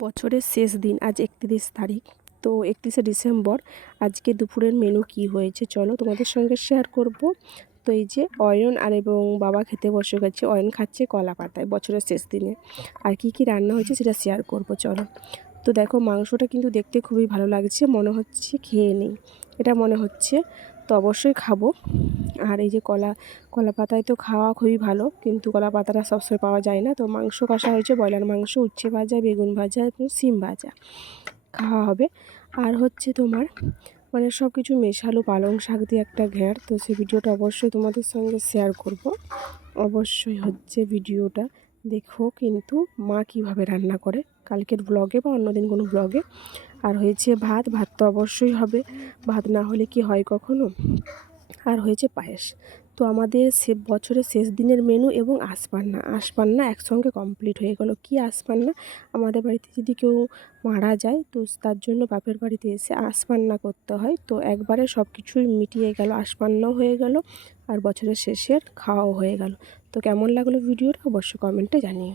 বছরের শেষ দিন, আজ একত্রিশ তারিখ। তো একত্রিশে ডিসেম্বর, আজকে দুপুরের মেনু কি হয়েছে? চলো তোমাদের সঙ্গে শেয়ার করব। তো এই যে অয়ন আর এবং বাবা খেতে বসে গেছে। অয়ন খাচ্ছে কলা পাতায় বছরের শেষ দিনে। আর কি কি রান্না হয়েছে সেটা শেয়ার করব, চলো। তো দেখো মাংসটা কিন্তু দেখতে খুবই ভালো লাগছে, মনে হচ্ছে খেয়ে নেই। এটা মনে হচ্ছে তো অবশ্যই খাব। আর এই যে কলা কলা পাতায় তো খাওয়া খুবই ভালো, কিন্তু কলা পাতাটা সবসময় পাওয়া যায় না। তো মাংস কষা হয়েছে, ব্রয়লার মাংস, উচ্ছে ভাজা, বেগুন ভাজা এবং সিম ভাজা খাওয়া হবে। আর হচ্ছে তোমার মানে সব কিছু মেশালো পালং শাক দিয়ে একটা ঘ্যার তো সেই ভিডিওটা অবশ্যই তোমাদের সঙ্গে শেয়ার করব। অবশ্যই হচ্ছে ভিডিওটা দেখো, কিন্তু মা কীভাবে রান্না করে। কালকের ব্লগে বা অন্যদিন কোনো ব্লগে আর হয়েছে ভাত ভাত তো অবশ্যই হবে। ভাত না হলে কি হয় কখনো? আর হয়েছে পায়েস। তো আমাদের সে বছরের শেষ দিনের মেনু এবং আশপান্না আশপান্না একসঙ্গে কমপ্লিট হয়ে গেল। কি আশপান্না আমাদের বাড়িতে যদি কেউ মারা যায়, তো তার জন্য বাপের বাড়িতে এসে আশপান্না করতে হয়। তো একবারে সব কিছুই মিটিয়ে গেল। আশপান্নাও হয়ে গেল আর বছরের শেষের খাওয়াও হয়ে গেল। তো কেমন লাগল ভিডিওটা? অবশ্যই কমেন্টে জানিও।